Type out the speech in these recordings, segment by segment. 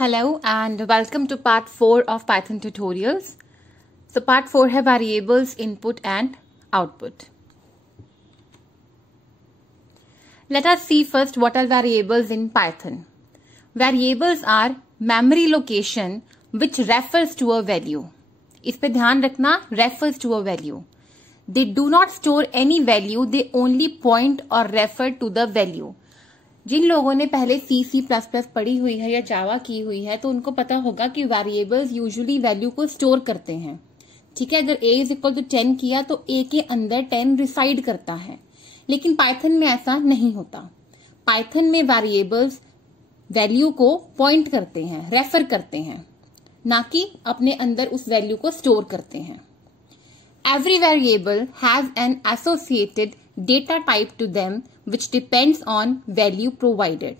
Hello and welcome to part 4 of Python tutorials. So part 4 है variables, input and output. Let us see first what are variables in Python. Variables are memory location which refers to a value. इस पे ध्यान रखना, refers to a value. They do not store any value, they only point or refer to the value. जिन लोगों ने पहले C++ पढ़ी हुई है या जावा की हुई है तो उनको पता होगा कि वेरिएबल्स यूजुअली वैल्यू को स्टोर करते हैं. ठीक है, अगर a इज इक्वल टू 10 किया तो a के अंदर 10 रिसाइड करता है, लेकिन पाइथन में ऐसा नहीं होता. पाइथन में वेरिएबल्स वैल्यू को पॉइंट करते हैं, रेफर करते हैं, ना कि अपने अंदर उस वैल्यू को स्टोर करते हैं. Every variable has an associated data type to them which depends on value provided.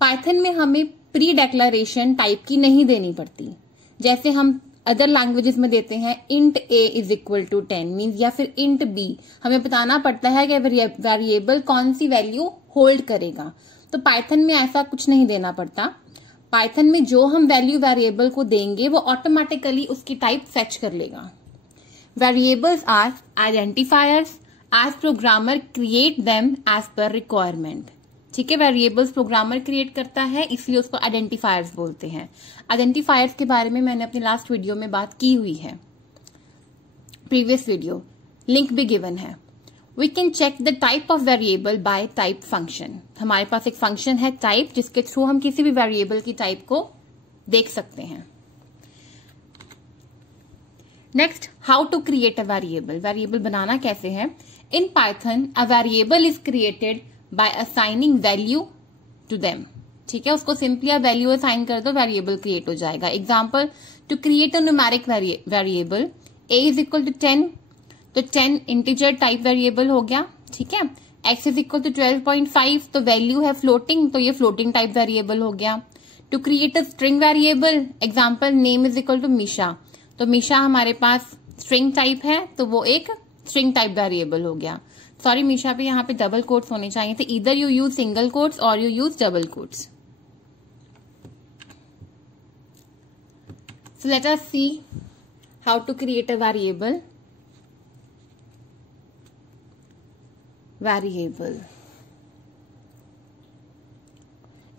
Python में हमें प्री डेक्लेरेशन टाइप की नहीं देनी पड़ती, जैसे हम अदर लैंग्वेजेस में देते हैं int a is equal to 10 means, या फिर int b. हमें बताना पड़ता है कि वेरिएबल कौन सी वैल्यू होल्ड करेगा. तो पाइथन में ऐसा कुछ नहीं देना पड़ता. पाइथन में जो हम वैल्यू वेरिएबल को देंगे वो ऑटोमेटिकली उसकी टाइप फेच कर लेगा. Variables are identifiers as programmer create them as per requirement. ठीक है, वेरिएबल्स प्रोग्रामर क्रिएट करता है इसलिए उसको आइडेंटिफायर्स बोलते हैं. आइडेंटिफायर्स के बारे में मैंने अपनी लास्ट वीडियो में बात की हुई है, प्रीवियस वीडियो, लिंक भी गिवन है. We can check the type of variable by type function. हमारे पास एक फंक्शन है टाइप जिसके थ्रू हम किसी भी वेरिएबल की टाइप को देख सकते हैं. Next, how to create a variable. Variable बनाना कैसे है. In Python a variable is created by assigning value to them. ठीक है, उसको सिंपली आप वैल्यू असाइन कर दो, वेरिएबल क्रिएट हो जाएगा. Example, to create a numeric variable a is equal to 10, तो 10 इंटीजर टाइप वेरिएबल हो गया. ठीक है, x इज इक्वल टू 12.5, तो वैल्यू है फ्लोटिंग, तो ये फ्लोटिंग टाइप वेरिएबल हो गया. To create a string variable, example name is equal to Misha, तो मिशा हमारे पास स्ट्रिंग टाइप है तो वो एक स्ट्रिंग टाइप वेरिएबल हो गया. सॉरी, मिशा पे यहाँ पे डबल कोट्स होने चाहिए थे. इधर यू यूज सिंगल कोट्स और you use double quotes. So let us see how to create a variable. Variable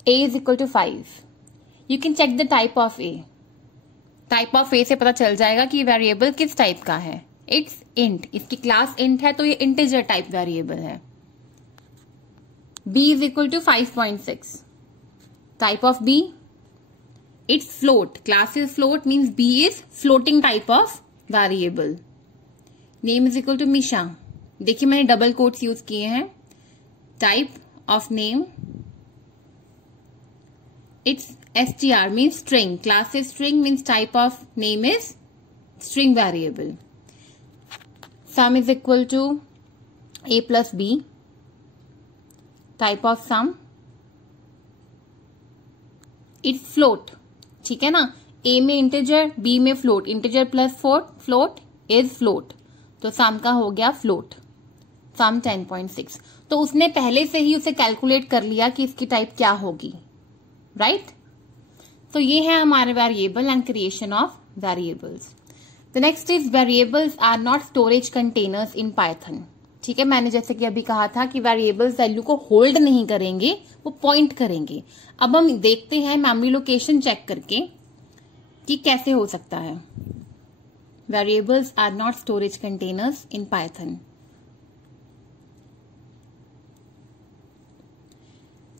a is equal to 5. You can check the type of a. Type of A से पता चल जाएगा कि variable किस type का है. It's int, इसकी class int है तो ये इंटीजर टाइप वेरिएबल है. b is equal to 5.6. Type of b, it's float, class is float means b is floating type of variable. Name is equal to Misha. देखिए मैंने double quotes use किए हैं. Type of name, it's str means string, class is string means type of name is string variable. Sum is equal to a plus b. Type of sum, it's float. ठीक है ना, a में integer, b में float, integer plus float is float, तो sum का हो गया float. sum 10.6. तो उसने पहले से ही उसे कैलकुलेट कर लिया कि इसकी टाइप क्या होगी, राइट. तो ये है हमारे variable and creation of variables. The next is variables are not storage containers in Python. ठीक है, मैंने जैसे कि अभी कहा था कि वेरिएबल्स वैल्यू को होल्ड नहीं करेंगे, वो पॉइंट करेंगे. अब हम देखते हैं मेमोरी लोकेशन चेक करके कि कैसे हो सकता है. Variables are not storage containers in Python.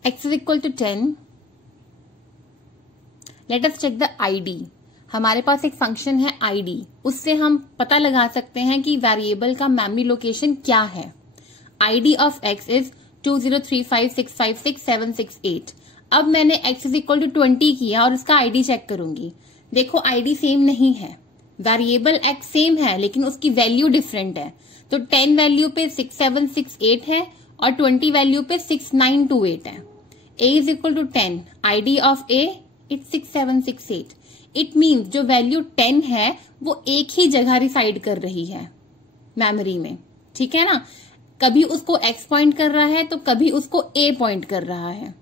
x is equal to 10. Let us check the ID. हमारे पास एक फंक्शन है ID, उससे हम पता लगा सकते हैं कि वेरिएबल का मेमोरी लोकेशन क्या है. ID of x is 2035656768. अब मैंने x इज इक्वल टू 20 किया और उसका ID चेक करूंगी. देखो ID सेम नहीं है, वेरिएबल x सेम है लेकिन उसकी वैल्यू डिफरेंट है. तो 10 वैल्यू पे 6768 है और 20 वैल्यू पे 6928 है. a is equal to 10, ID of a it's 6768. It means जो वैल्यू 10 है वो एक ही जगह रिसाइड कर रही है मेमोरी में. ठीक है ना, कभी उसको x पॉइंट कर रहा है तो कभी उसको a पॉइंट कर रहा है.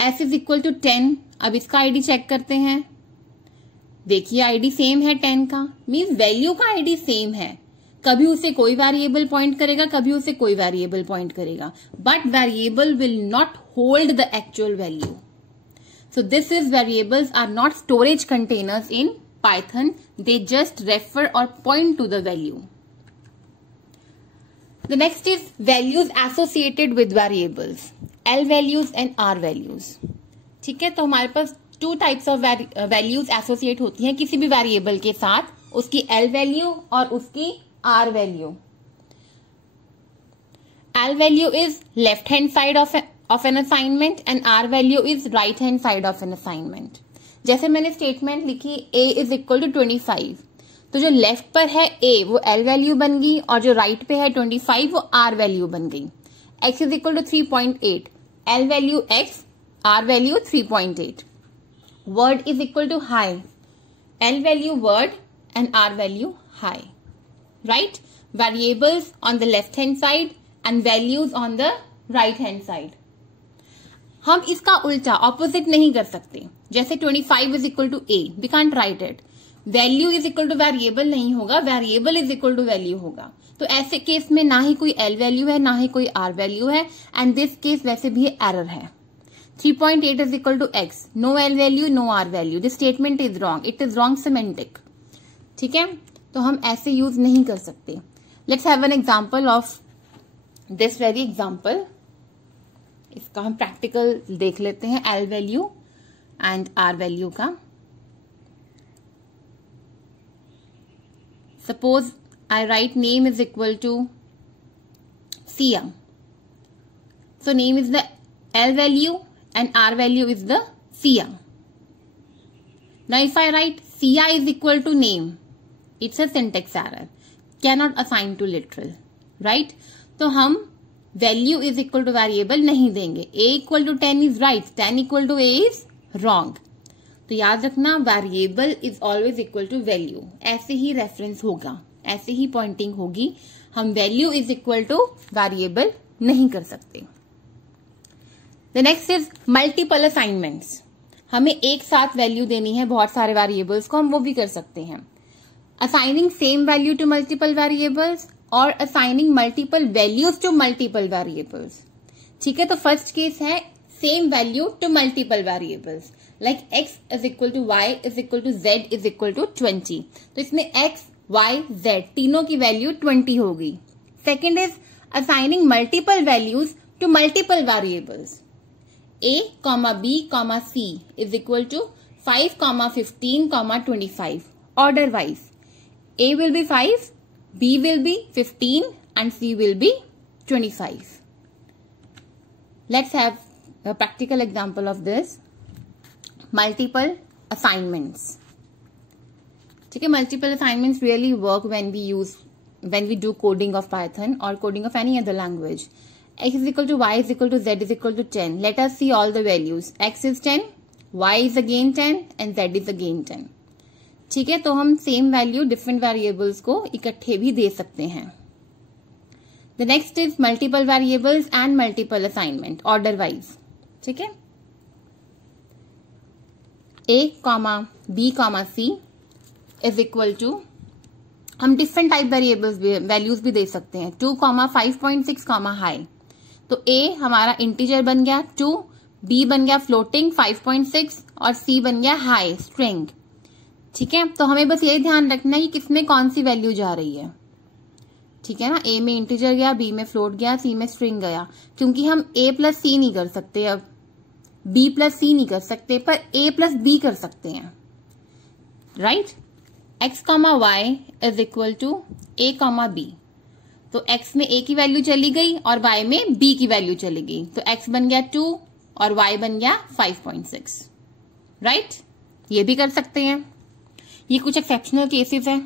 s is equal to 10। अब इसका आईडी चेक करते हैं। देखिए आईडी सेम है 10 का, मीन्स वैल्यू का आईडी सेम है। कभी उसे कोई वेरिएबल पॉइंट करेगा, कभी उसे कोई वेरिएबल पॉइंट करेगा, but variable will not hold the actual value. So this is variables are not storage containers in Python, they just refer or point to the value. The next is values associated with variables, L values and R values. ठीक है, तो हमारे पास two types of values associate होती हैं किसी भी variable के साथ, उसकी L वैल्यू और उसकी R value. L value is left hand side of an assignment and R value is right hand side of an assignment. जैसे मैंने स्टेटमेंट लिखी a इज इक्वल टू 25, तो जो लेफ्ट पर है a वो L वैल्यू बन गई और जो राइट पे है 25 वो R वैल्यू बन गई। x is equal to 3.8, L value x, R value 3.8। Word is equal to hi, L value word and R value hi, right. Variables on the left hand side and values on the right hand side. हम इसका उल्टा opposite नहीं कर सकते। जैसे 25 is equal to a, we can't write it. Value is equal to variable नहीं होगा, variable is equal to value होगा। तो ऐसे केस में ना ही कोई एल वैल्यू है, ना ही कोई आर वैल्यू है, एंड दिस केस वैसे भी एरर है। 3.8 is equal to X, no L value no R value, this statement is wrong, it is wrong semantic. ठीक है, तो हम ऐसे यूज नहीं कर सकते। Let's have an example of this very example. इसका हम प्रैक्टिकल देख लेते हैं, L value and R value का। Suppose I write name is equal to Siya, so name is the L value and R value is the Siya. Now if I write Siya is equal to name, it's a syntax error, cannot assign to literal, right. तो हम value is equal to variable नहीं देंगे। a equal to 10 is right, 10 equal to a is wrong. तो याद रखना variable is always equal to value, ऐसे ही reference होगा, ऐसे ही पॉइंटिंग होगी। हम value is equal to variable नहीं कर सकते। The next is multiple assignments. हमें एक साथ वैल्यू देनी है बहुत सारे वेरिएबल्स को, हम वो भी कर सकते हैं। Assigning same value to multiple variables और assigning multiple values to multiple variables. ठीक है, तो फर्स्ट केस है same value to multiple variables, like x is equal to y is equal to z is equal to 20। तो इसमें x, y, z तीनों की value 20 होगी। Second is assigning multiple values to multiple variables, a, b, c is equal to 5, 15, 25 order wise. a will be 5, B will be 15 and C will be 25. Let's have a practical example of this. Multiple assignments. ठीक है, multiple assignments really work when we do coding of Python or coding of any other language. X is equal to Y is equal to Z is equal to 10. Let us see all the values. X is 10, Y is again 10 and Z is again 10. ठीक है, तो हम same value different variables को इकट्ठे भी दे सकते हैं। The next is multiple variables and multiple assignment order wise. ठीक है, a, b, c is equal to, हम डिफरेंट टाइप वेरिएबल्स वैल्यूज भी दे सकते हैं। 2, 5.6, हाई। तो a हमारा इंटीजर बन गया 2, b बन गया फ्लोटिंग 5.6 और c बन गया हाई स्ट्रिंग। ठीक है, तो हमें बस यही ध्यान रखना है कि किसमें कौन सी वैल्यू जा रही है। ठीक है ना, a में इंटीजर गया, b में फ्लोट गया, c में स्ट्रिंग गया। क्योंकि हम a प्लस c नहीं कर सकते, अब b प्लस c नहीं कर सकते, पर a प्लस b कर सकते हैं, राइट। x, y is equal to a, b। तो x में a की वैल्यू चली गई और y में b की वैल्यू चली गई, तो x बन गया 2 और y बन गया 5.6, राइट। ये भी कर सकते हैं, ये कुछ एक्सेप्शनल केसेस हैं।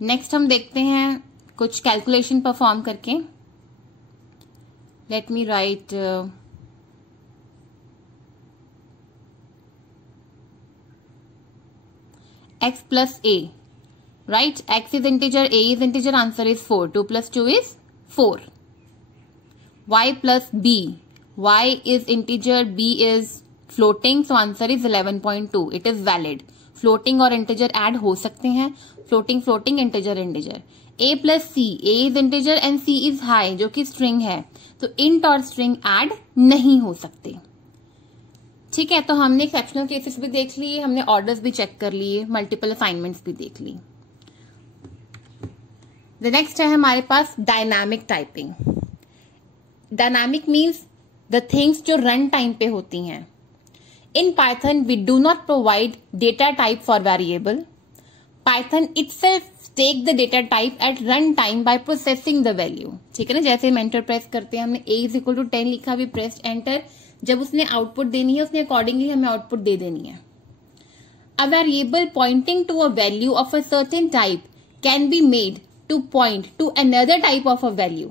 नेक्स्ट हम देखते हैं कुछ कैलकुलेशन परफॉर्म करके। Let me right x plus a, right? X is integer, a is integer, answer is 4. 2 plus 2 is 4. Y plus b, y is integer, b is floating, so answer is 11.2. It is valid. Floating और integer add हो सकते हैं, floating floating, integer integer. a plus c, a is integer and c is hi जो कि string है, तो int और string add नहीं हो सकते. ठीक है, तो हमने एक्सेप्शनल केसेस भी देख लिए, हमने ऑर्डर्स भी चेक कर लिए, मल्टीपल असाइनमेंट्स भी देख ली. द नेक्स्ट है हमारे पास dynamic typing. Dynamic means the things जो रन टाइम पे होती हैं. In Python we do not provide data type for variable. Python itself take the data type at run time by processing the value. ठीक है ना, जैसे हम enter press करते हैं, हमने a इज इक्वल टू 10 लिखा, भी प्रेस्ड एंटर. जब उसने आउटपुट देनी है, उसने अकॉर्डिंगली हमें आउटपुट दे देनी है. A variable pointing to a value of a certain type can be made to point to another type of a value.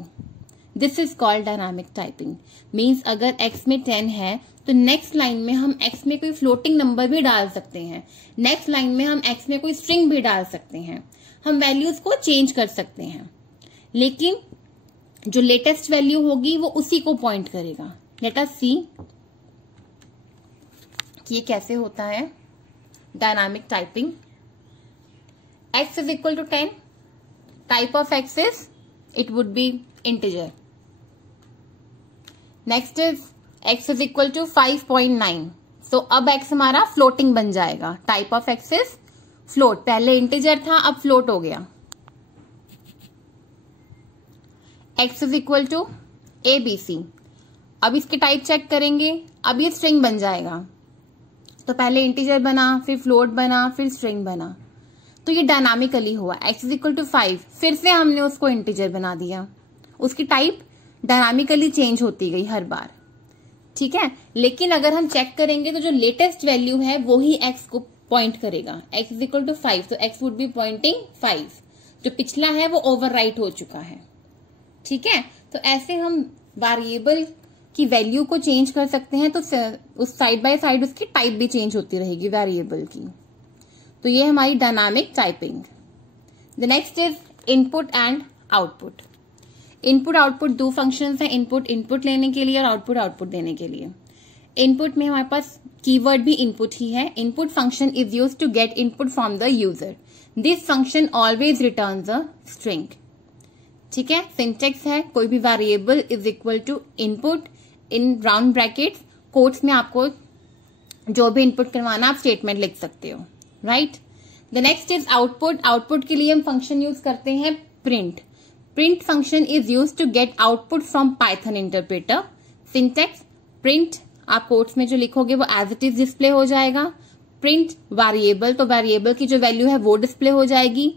This is called dynamic typing. Means अगर x में 10 है तो नेक्स्ट लाइन में हम x में कोई floating number भी डाल सकते हैं, नेक्स्ट लाइन में हम x में कोई स्ट्रिंग भी डाल सकते हैं, हम वैल्यूज को चेंज कर सकते हैं, लेकिन जो लेटेस्ट वैल्यू होगी वो उसी को पॉइंट करेगा. लेट अस सी कि ये कैसे होता है dynamic typing. x is equal to 10. Type of x is, it would be integer. Next is x is equal to 5.9. So अब x हमारा floating बन जाएगा. Type of x is float. पहले integer था, अब float हो गया. x is equal to abc. अब इसके टाइप चेक करेंगे, अब ये string बन जाएगा. तो पहले integer बना, फिर float बना, फिर string बना. तो ये डायनामिकली हुआ. x इज इक्वल टू 5, फिर से हमने उसको इंटीजर बना दिया, उसकी टाइप डायनामिकली चेंज होती गई हर बार. ठीक है, लेकिन अगर हम चेक करेंगे तो जो लेटेस्ट वैल्यू है वो ही x को पॉइंट करेगा. x इज इक्वल टू 5, तो x वुड बी पॉइंटिंग 5. जो पिछला है वो ओवरराइट हो चुका है. ठीक है, तो ऐसे हम वेरिएबल की वैल्यू को चेंज कर सकते हैं, तो उस साइड बाय साइड उसकी टाइप भी चेंज होती रहेगी वेरिएबल की. तो ये हमारी dynamic typing. The next is input and output. Input output दो फंक्शंस हैं, इनपुट इनपुट लेने के लिए और आउटपुट आउटपुट देने के लिए. इनपुट में हमारे पास कीवर्ड भी इनपुट ही है. Input function is used to get input from the user. This function always returns a string. ठीक है, सिंटेक्स है कोई भी variable is equal to input in round brackets. Quotes में आपको जो भी इनपुट करवाना आप स्टेटमेंट लिख सकते हो. Right. The next is output. Output के लिए हम फंक्शन यूज करते हैं print. Print function is use to get output from Python interpreter. Syntax print, आप कोट्स में जो लिखोगे वो एज इट इज डिस्प्ले हो जाएगा. प्रिंट वेरिएबल, तो वेरिएबल की जो वैल्यू है वो डिस्प्ले हो जाएगी.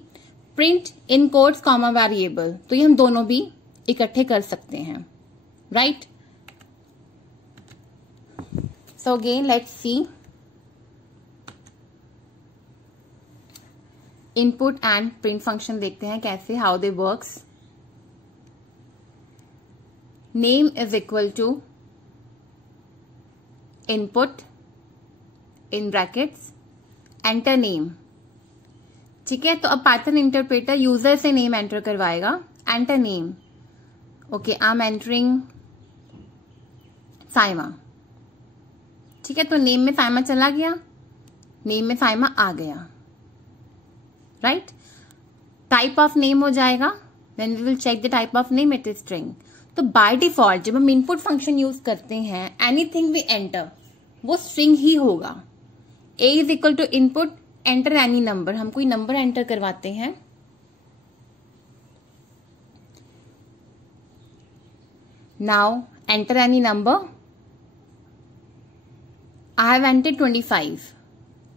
Print in quotes comma variable, तो ये हम दोनों भी इकट्ठे कर सकते हैं. Right. So again let's see input and print function देखते हैं कैसे, how they works. Name is equal to input in brackets enter name. ठीक है, तो अब पाइथन इंटरप्रेटर यूजर से नेम एंटर करवाएगा. Enter name, okay, I am entering Saima. ठीक है, तो नेम में साइमा चला गया, नेम में साइमा आ गया. राइट. टाइप ऑफ नेम हो जाएगा, then we will check the type of name, it is string. तो बाय डिफॉल्ट जब हम इनपुट फंक्शन यूज करते हैं, एनीथिंग वी एंटर वो स्ट्रिंग ही होगा. a is equal to input enter any number. हम कोई नंबर एंटर करवाते हैं, now enter any number. I have entered 25.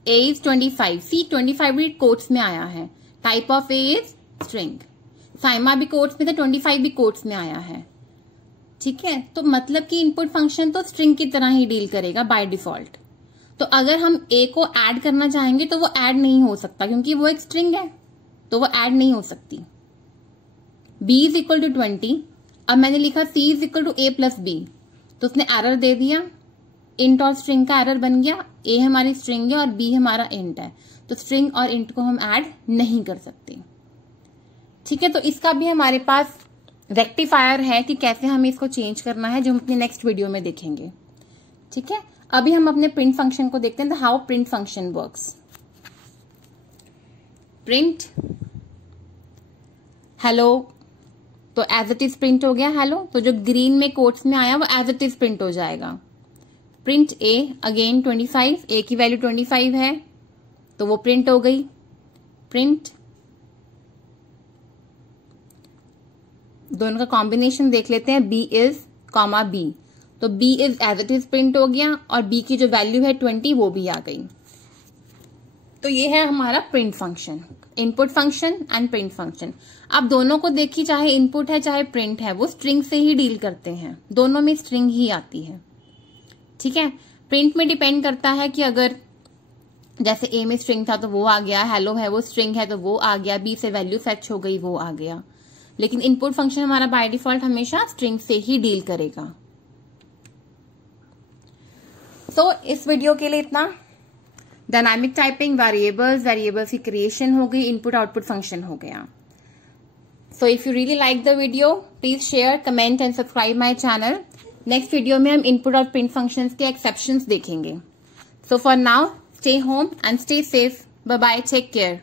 A is 25. See 25 भी कोट्स में आया है. Type of A is string. Saima भी कोट्स में था, 25 भी कोट्स में आया है. ठीक है, तो मतलब कि इनपुट फंक्शन तो स्ट्रिंग की तरह ही डील करेगा बाय डिफॉल्ट. तो अगर हम A को ऐड करना चाहेंगे तो वो ऐड नहीं हो सकता क्योंकि वो एक स्ट्रिंग है, तो वो ऐड नहीं हो सकती. B is equal to 20. अब मैंने लिखा C is equal to A plus B, तो उसने एरर दे दिया. इंट और स्ट्रिंग का एरर बन गया. A हमारी स्ट्रिंग है और B हमारा इंट है, तो स्ट्रिंग और इंट को हम ऐड नहीं कर सकते. ठीक है, तो इसका भी हमारे पास रेक्टिफायर है कि कैसे हमें इसको चेंज करना है, जो हम अपने नेक्स्ट वीडियो में देखेंगे। ठीक है, अभी हम अपने प्रिंट फंक्शन को देखते हैं, how print function works. Print hello, तो एज इट इज प्रिंट हो गया हेलो, तो जो ग्रीन में कोट्स में आया वो एज इट इज प्रिंट हो जाएगा। प्रिंट ए अगेन 25, ए की वैल्यू 25 है तो वो प्रिंट हो गई। प्रिंट, दोनों का कॉम्बिनेशन देख लेते हैं, बी इज कॉमा बी, तो B is as it is print हो गया और बी की जो वैल्यू है 20 वो भी आ गई। तो ये है हमारा print function, input function and print function. आप दोनों को देखिए, चाहे इनपुट है चाहे प्रिंट है, वो स्ट्रिंग से ही डील करते हैं, दोनों में स्ट्रिंग ही आती है। ठीक है, प्रिंट में डिपेंड करता है कि अगर जैसे ए में स्ट्रिंग था तो वो आ गया, हेलो है वो स्ट्रिंग है तो वो आ गया, बी से वैल्यू फेच हो गई वो आ गया, लेकिन इनपुट फंक्शन हमारा बाय डिफॉल्ट हमेशा स्ट्रिंग से ही डील करेगा। सो इस वीडियो के लिए इतना। डायनामिक टाइपिंग, वेरिएबल्स की क्रिएशन हो गई, इनपुट आउटपुट फंक्शन हो गया। So if you really like the video, please share, comment and subscribe my channel. Next video में हम इनपुट और प्रिंट फंक्शंस के एक्सेप्शंस देखेंगे। So for now, stay home and stay safe. Bye bye, take care.